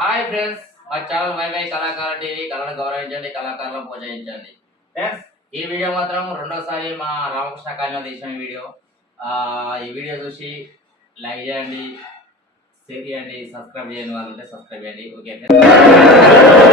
Hi friends, మా channel YY కళాకార TV. కళను గౌరవించండి, కళాకారులను ప్రోత్సహించండి. ఫ్రెండ్స్, ఈ వీడియో మాత్రం రెండోసారి మా రామకృష్ణ కాలనీ తీసిన వీడియో. ఈ వీడియో చూసి లైక్ చేయండి, షేర్ చేయండి, సబ్స్క్రైబ్ చేయని వాళ్ళు ఉంటే సబ్స్క్రైబ్ చేయండి. Okay friends.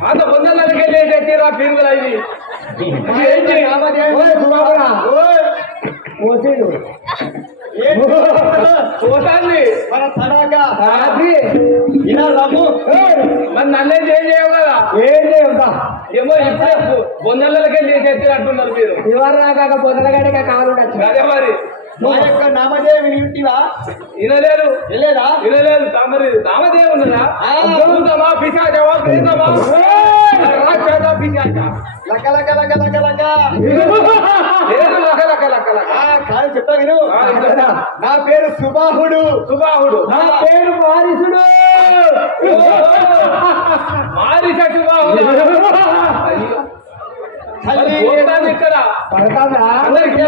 పాత పొందలకే లేచేరా పీరుగులు అవి పోతాంది మన తడాక ఇలా రమ్ము మరి నన్నే చేయవు కదా ఏం చేయవుతా ఏమో ఇప్పుడే బొందలకే లేచేస్తున్నారు మీరు ఇవరు రాక పొందలగడిగా కావాలి అదే మరి మా యొక్క నామదేవి వింటివా వినలేదు వినలేదా వినలేదు మరి నామదేవి ఉన్నదా భూతమా పిశాచమా ప్రేతమా రాక్షస పిశాచ లక్క లక్క లక్క లక్క లక్క లేదు లక లక లక లక కాదు చెప్తా విను చెప్తా. నా పేరు సుబాహుడు సుబాహుడు నా పేరు వారిసుడు మారిస సుబాహుడు తల్లి పోతాను ఇక్కడ పడతాదా అందరికి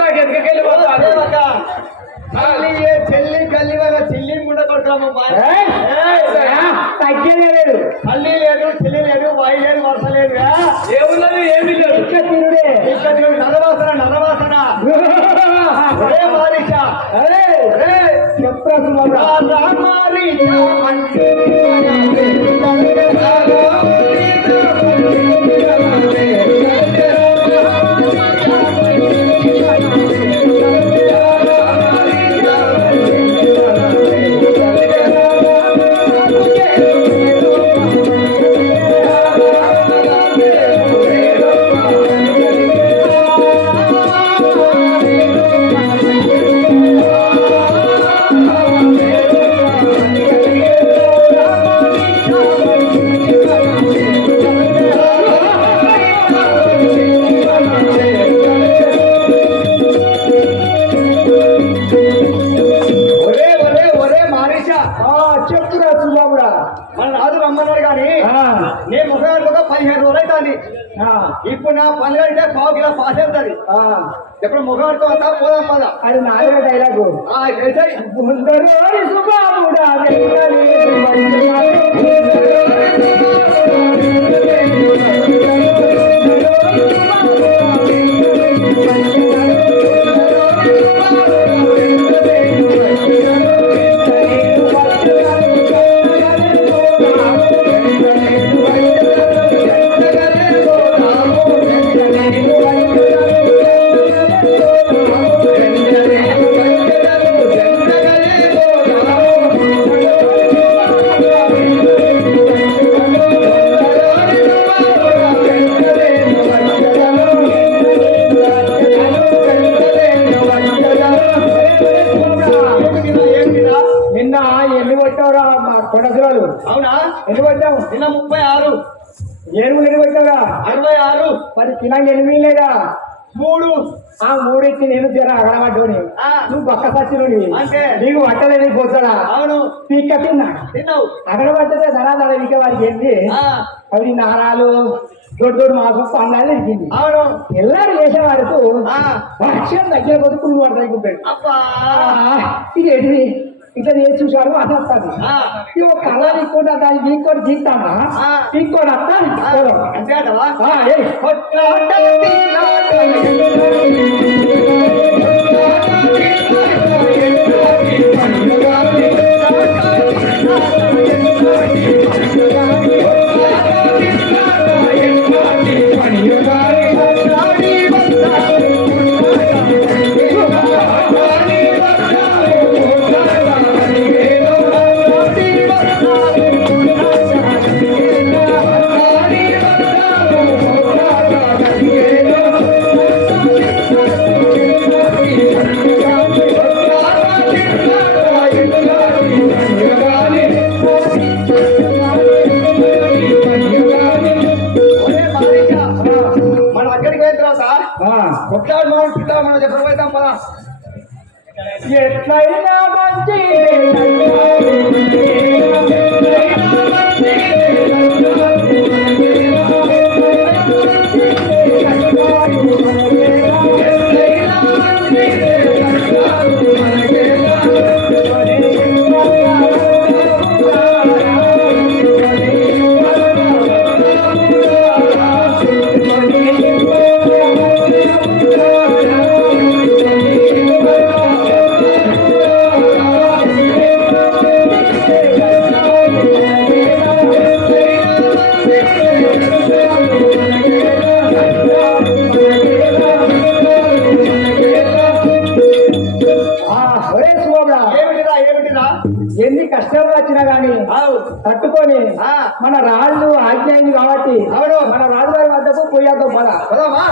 నాకు ఎదుకెళ్ళి పోతాను తల్లి ఏ చెల్లి కల్లి వల్ల చెల్లి కూడా కొట్టాము తగ్గేదే లేదు తల్లి లేదు చెల్లి లేదు వాయి లేదు వరుస లేదు ఏమున్నది ఏమి లేదు తిరుడే నరవాసన నరవాసన ఒరే మారీష అరే చెప్తున్నా సుబాబుడా మన రాజు రమ్మన్నాడు కానీ నేను ముఖానికి 15 రోజులు అవుతుంది ఇప్పుడు నా పని అంటే పావు కిలో పాస్ అవుతుంది ఎప్పుడు ముఖానికి వస్తా పోదాం పద అది నాలుగో డైలాగు సుబాబుడా నిన్న ఎన్ని కొట్టావురా మా కొడసరాలు అవునా ఎన్ని కొట్టావు నిన్న 36 ఏనుగులు ఎన్ని కొట్టావురా 66 మరి తినంగా 8 లేదా 3 మూడు ఇచ్చి నేను జర అగడబడ్డోని నువ్వు పక్క సచ్చినోని అంటే నీకు వట్టలేని పోతాడా అవును పీక్క తిన్నావు అగడబడ్డదే ధరాధర ఇక వారికి ఏంటి అవి నారాలు దొడ్డు మాకు పండాలి ఇరిగింది అవును ఎల్లారు చేసే వరకు వర్షం దగ్గర పోతే పురుగు పడతాయి ఇది ఏంటిది ఇట్లా చేసి చూసారు అది వస్తుంది ఇవి కళ్ళ నీకుండా దాన్ని ఇంకోటి గీస్తామా ఇంకోటి ఎట్లయినా మంచి వచ్చినా గాని తట్టుకొని మన రాళ్ళు ఆజ్ఞ అయింది కాబట్టి మన రాజుగారి వద్దకు పోయేద్దాం పదమా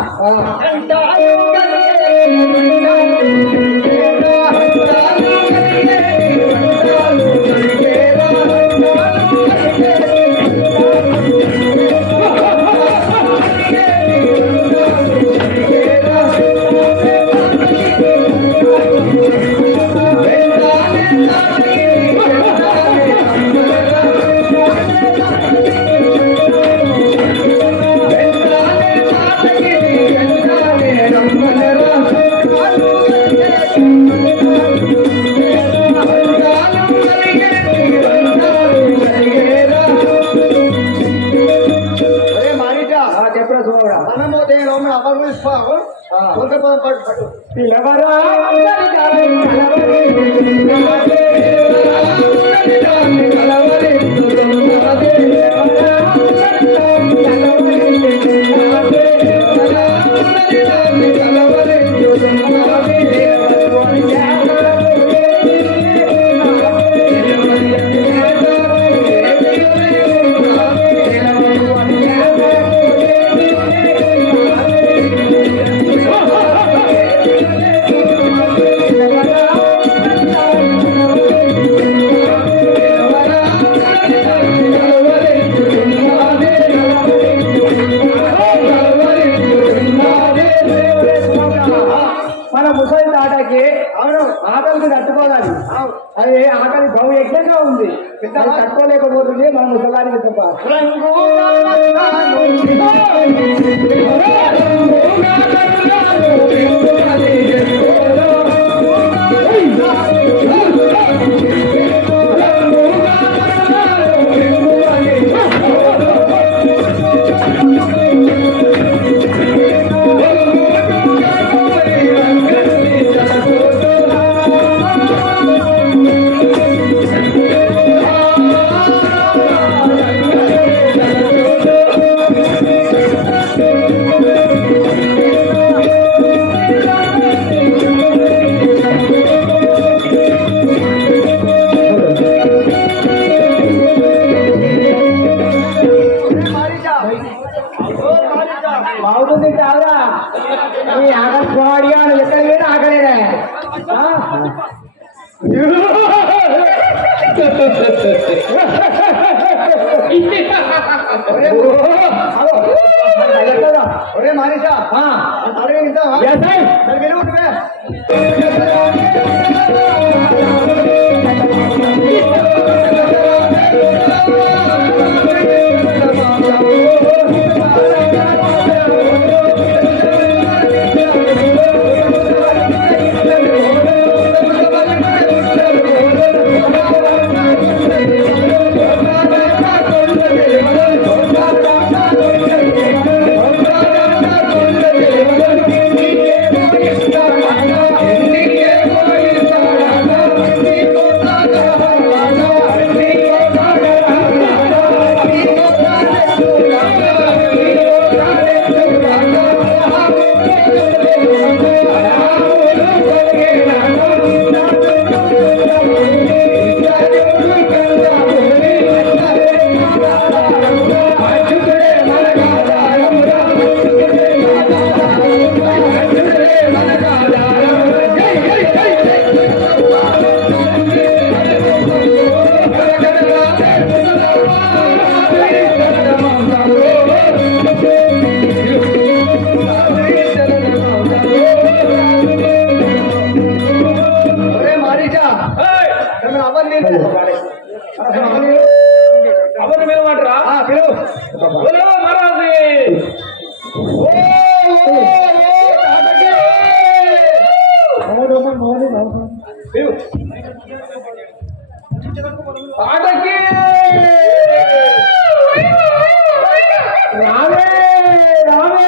ఆకలికి తట్టుకోవాలి. అది ఆకలి బహు యజ్ఞంగా ఉంది, తట్టుకోలేకపోతుంది మన ముసలానికి తప్ప. బాగుంది చాలా ఈ ఆకలిగా ఎక్కడ లేని ఆకలేదా? ఒరే మానేషా అబద్ధం ఏమంటారా? మహారాజు ఆటకి రావే రావే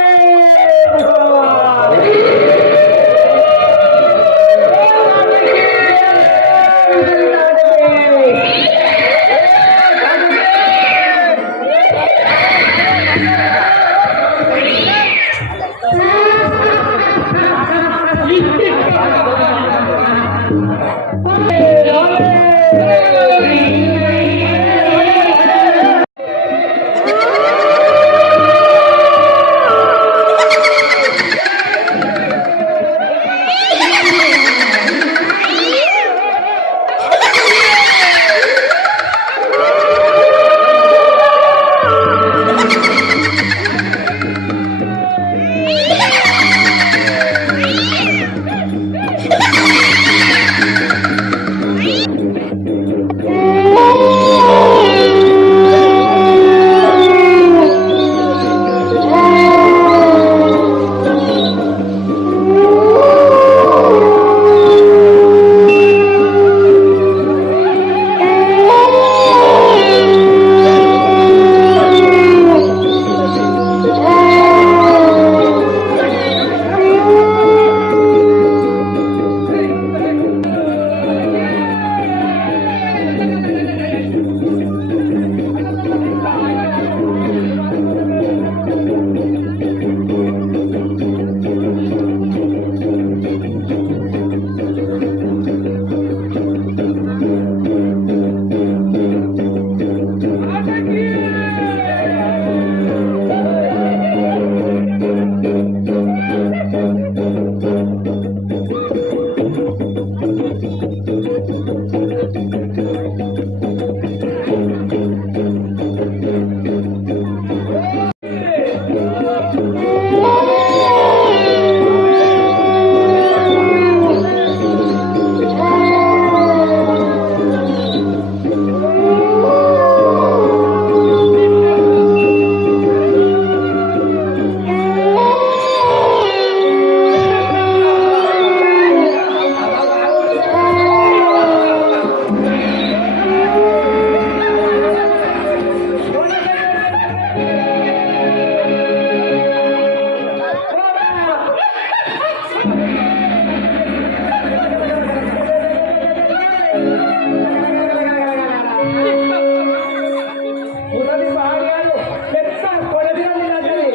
ముసలి భార్యలు పెద్ద కొడదిగా నిలబడి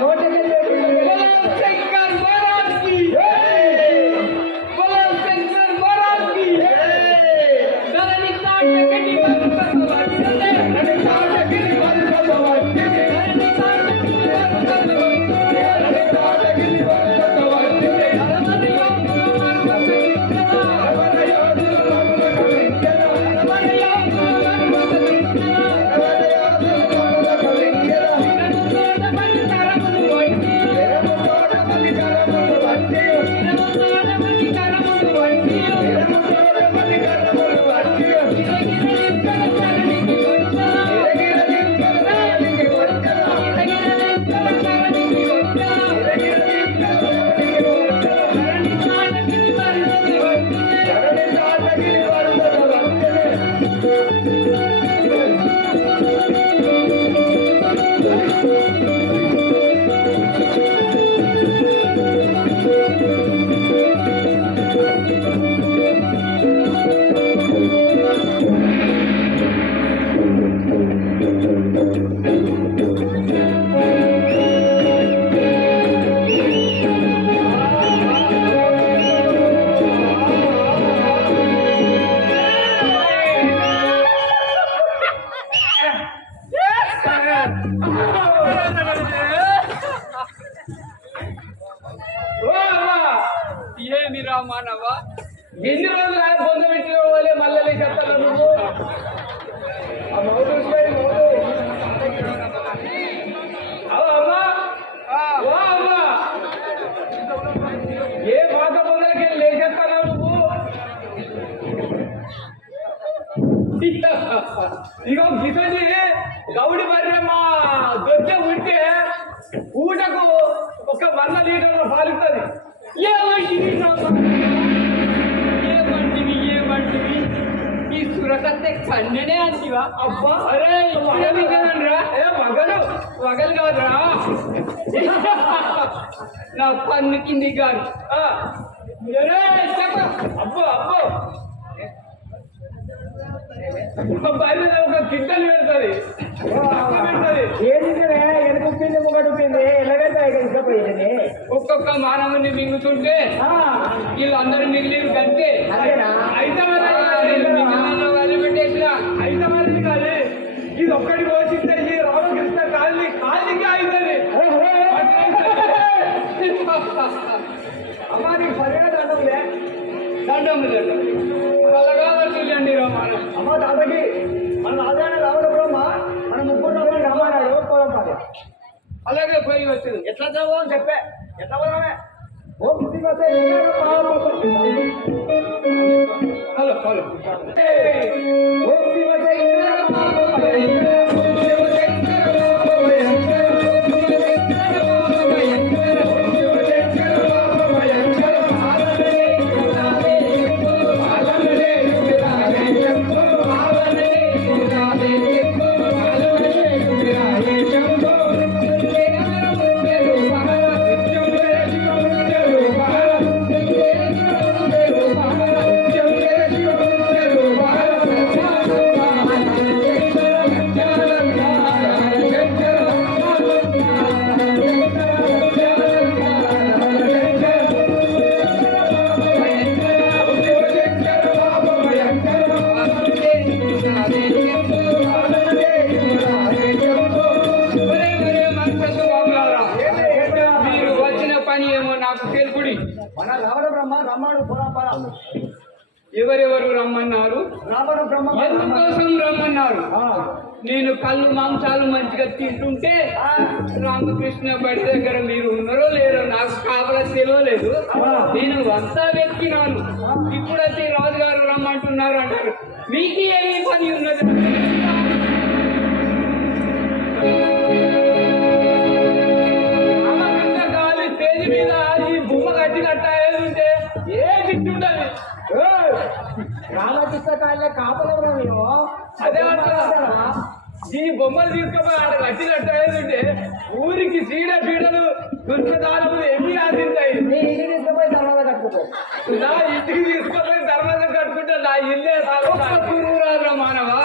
నోటకెళ్ళి ఏమి రామానవా ఎన్ని రోజులు ఆయన బొంద పెట్టిన వాళ్ళే మళ్ళీ చెప్తాను నువ్వు ఆ మౌడు చూసుకోండి, మౌడు. అమ్మా ఓ అమ్మా ఏ పాత బొందలకి లేచేస్తానా నువ్వు ఇగో గిసండి గౌడి బర్రె మా దొడ్డ ఉంటే ఊటకు ఒక 100 లీటర్ల పాలుతుంది. ఏమంటివి ఏమంటివి ఈ సురకత్తే కన్నెనే అంటివా? అబ్బా అరే మగలురా మగలు కాదురా నా పన్ను కింది గారు చెప్ప అబ్బో అబ్బో బయట ఒక గిడ్డలు పెడుతుంది ఏంటి ఎనుకుంది ముగడుపింది ఎలాగైతే ఇకపోయింది. ఒక్కొక్క మానవుని మింగుతుంటే వీళ్ళందరూ మిగిలిన కంటే అయితే వాళ్ళు పెట్టేసిన అయితే మరి కాదు ఇది ఒక్కడి పోషిస్తే ఈ రామకృష్ణ కాళ్ళకి అవుతుంది. అమ్మా నీకు సరిగా దండంలే. దండం అలాగా చూడండి రామాయణం. అమ్మ తాతకి మన రాజాయన రావడప్పుడమ్మా మన ముగ్గురు రామారాడు పోదాం పాద. అలాగే పోయి వచ్చింది. ఎట్లా చదువు అని చెప్పే ఎట్లా పోదామే. ఓ బుద్ధి హలో హలో మీరు వచ్చిన పని ఏమో నాకు తెలుపుడి. మన రావణ బ్రహ్మ రమ్మడు పోదాం పద. ఎవరెవరు రమ్మన్నారు? రావణ బ్రహ్మ ఎందుకోసం రమ్మన్నారు? నేను కళ్ళు మాంసాలు మంచిగా తింటుంటే రామకృష్ణ బడి దగ్గర మీరు ఉన్నారో లేరో నాకు కావల తెలియలేదు. నేను అంతా వెతికినాను. ఇప్పుడు వచ్చి రాజుగారు రమ్మంటున్నారు అంటారు. మీకు ఏమి పని ఉన్నది? రామకృష్ణ కాలి స్టేజ్ మీద ఈ బొమ్మ కట్టినట్టు ఉంటే ఏ తిట్టుండదు. రామకృష్ణ కాళ్ళ కాపలం మేము అదే అంటారా? ఈ బొమ్మలు తీసుకుపోయి ఆడ కట్టినట్టు ఉంటే ఊరికి సీడ పీడలు దుర్గదారులు ఎన్ని ఆశించాయి. నీ ఇంటికి తీసుకుపోయి తర్వాత కట్టుకో. నా ఇంటికి తీసుకుపోయి ధర్మంగా కట్టుకుంటే నా ఇల్లే సాగు రాదురా మానవా.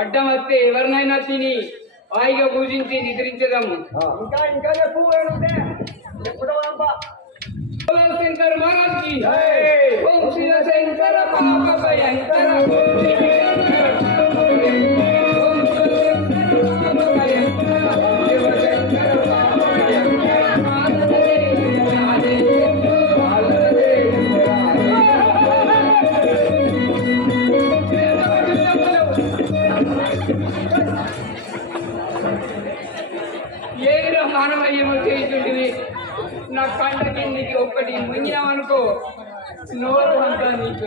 వడ్డం వస్తే ఎవరినైనా తిని హాయిగా పూజించి నిద్రించదాము. ఇంకా ఇంకా చెప్పు ఏమంటే ఎప్పుడో అబ్బా బోలో శంకర్ మహారాజ్ కి జై. ఓం శివ శంకర పాప భయంకర ఓం శివ శంకర పాప భయంకర ఓం శివ శంకర పాప భయంకర ఓం శివ శంకర పాప భయంకర మాధవే రాధే మాధవే ఏమిరా మానవయ్యమో చేస్తుంటివి. నా కంట కిందికి ఒక్కటి ముంగినామనుకో నోరు అంతా నీకు.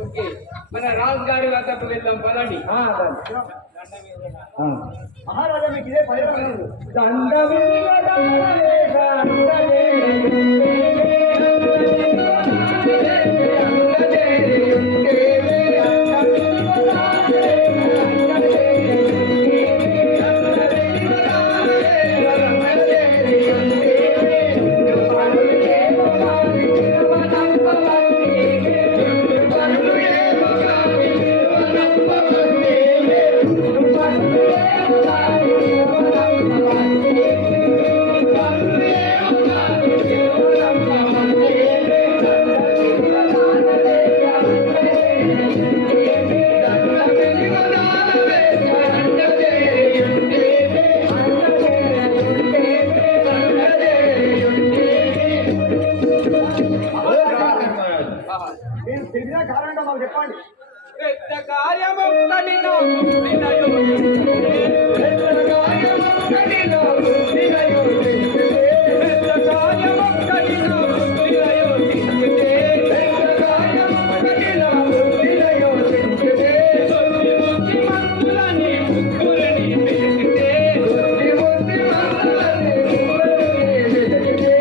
ఓకే, మన రాజు గారి వద్దకు వెళ్దాం పదండి. మహారాజా మీకు ఇదే పరిపాలన మీరు తెలిసిన కారణంగా మాకు చెప్పండి. పెద్ద కార్యమొక్కటి నాకు వినయోచించే. పెద్ద కార్యమొక్కటి నాకు వినయోచించే. పెద్ద కార్యమొక్కటి నాకు వినయోచించే. పెద్ద కార్యమొక్కటి నాకు వినయోచించే. బుద్ధి బుద్ధిమంతులని ముగ్గురిని వెతికితే. బుద్ధి బుద్ధిమంతులని ముగ్గురిని వెతికితే.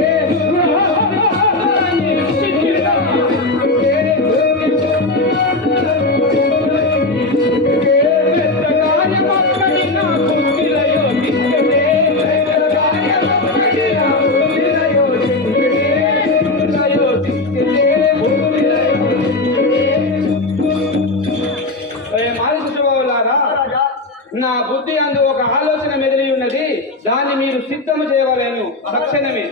నా బుద్ధి అందు ఒక ఆలోచన మెదిలి ఉన్నది. దాన్ని మీరు సిద్ధము చేయవలేను తక్షణమే.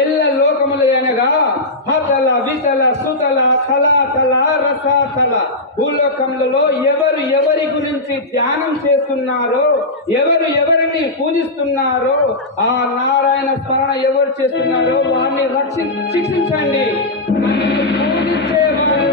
ఎల్ల లోకములు అనగా హతల వితల సుతల తల రసతల భూలోకములలో ఎవరు ఎవరి గురించి ధ్యానం చేస్తున్నారో, ఎవరు ఎవరిని పూజిస్తున్నారో, ఆ నారాయణ స్మరణ ఎవరు చేస్తున్నారో వారిని శిక్షించండి. పూజించే వారిని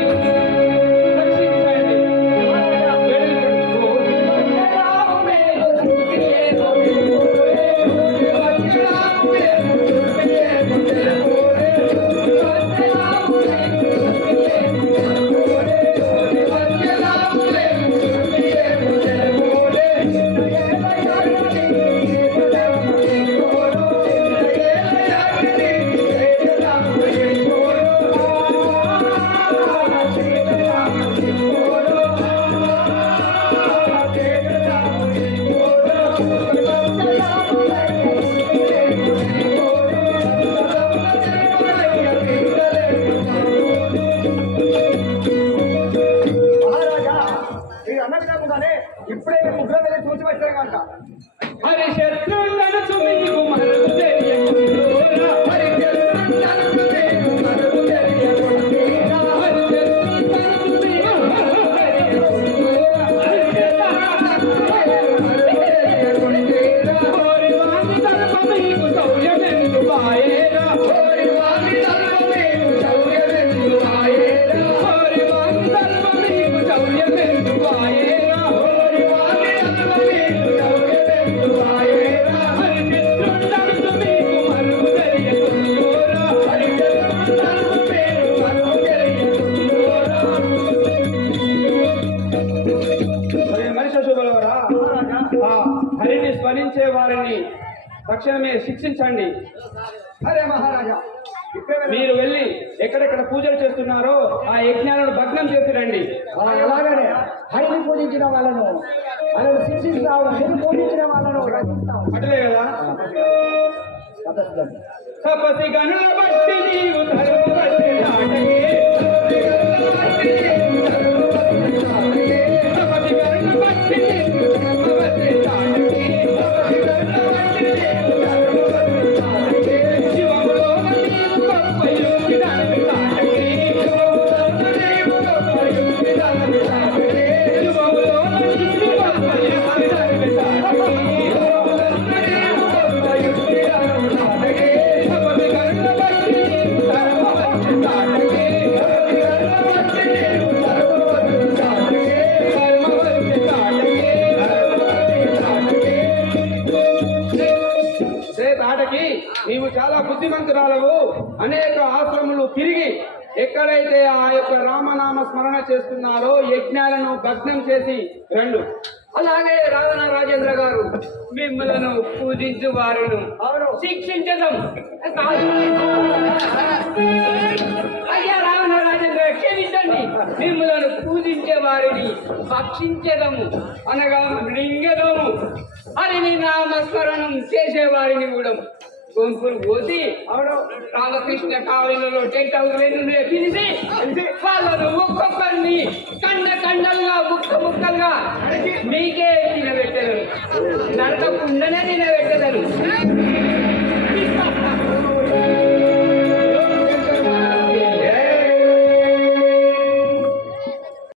రక్షించండి. మీరు అన్న విధముగానే ఇప్పుడే మేము ముగ్గురం వెళ్ళి చూసి వచ్చాం కనుక హరి శత్రుండను చుమికు మరకు తెలియకుండురా హరి శత్రుండను చుమికు మరకు తెలియకుండురా హరి శత్రుండను చుమికు మరకు తెలియకుండురా హరి శత్రుండను హోరి వాని తల్ప మీకు శౌర్యమెందు వాయేరా హోరి వాని తల్ప మీకు శౌర్యమెందు వాయేరా హోరి వాని తల్ప మీకు శౌర్యమెందు వాయేరా హోరి వాని తల్ప మీకు శౌర్యమెందు వాయేరా హరి శత్రుండను మీకు మరుగు తెలియకుండురా హరి శత్రుండను మీకు మరుగు తెలియకుండురా మనిషి శుభలవరా హరిని స్మరించే వారిని తక్షణమే శిక్షించండి. అరే మహారాజా ఇప్పుడే మీరు వెళ్ళి ఎక్కడెక్కడ పూజలు చేస్తున్నారో ఆ యజ్ఞాలను భగ్నం చేసి రండి. అలాగనే హరిని పూజించిన వాళ్ళను శిక్షిస్తాము, హరిని పూజించిన వాళ్ళను రక్షిస్తాము. అట్లే కదా. పద్ధతి తపసి గనుల బట్టి నీవు తరువు బట్టి నాటకే తపసి గనుల బట్టి నీవు తరువు బట్టి నాటకే తపసి గనుల బట్టి నీవు తరువు బట్టి నాటకే తపసి గనుల బట్టి నీవు తరువు బట్టి నాటకే శివములో నీవు గొప్ప యుక్తి దాని నాటకే శివములో నీవు గొప్ప యుక్తి దాని నాటకే శివములో నీవు గొప్ప యుక్తి దాని నాటకే శివములో నీవు గొప్ప యుక్తి దాని నాటకే తపసి గనుల బట్టి నీవు తరువు బట్టి నాటకే తపసి గనుల బట్టి నీవు తరువు బట్టి నాటకే కర్మ బట్టి నాటకే కర్మ బట్టి నాటకే తాటకి నీవు చాలా బుద్ధిమంతురాలవు. అనేక ఆశ్రములు తిరిగి ఎక్కడైతే ఆ యొక్క రామనామ స్మరణ చేస్తున్నారో యజ్ఞాలను భగ్నం చేసి రండు. అలాగే రావణ రాజేంద్ర గారు మిమ్మలను పూజించు వారును శిక్షించడం కాదు. అయ్యా రావణ రాజేంద్ర క్షమించండి, మిమ్మలను పూజించే వారిని భక్షించదము అనగా మృంగదము. హరిని నామస్మరణం చేసే వారిని కూడా గొంతులు పోసి రామకృష్ణ కావలిలో టెంట్ హౌస్ పిలిచి వాళ్ళను ఒక్కొక్కరిని కండ కండలుగా ముక్క ముక్కలుగా మీకే తినబెట్టారు, నడకకుండానే తినబెట్టారు.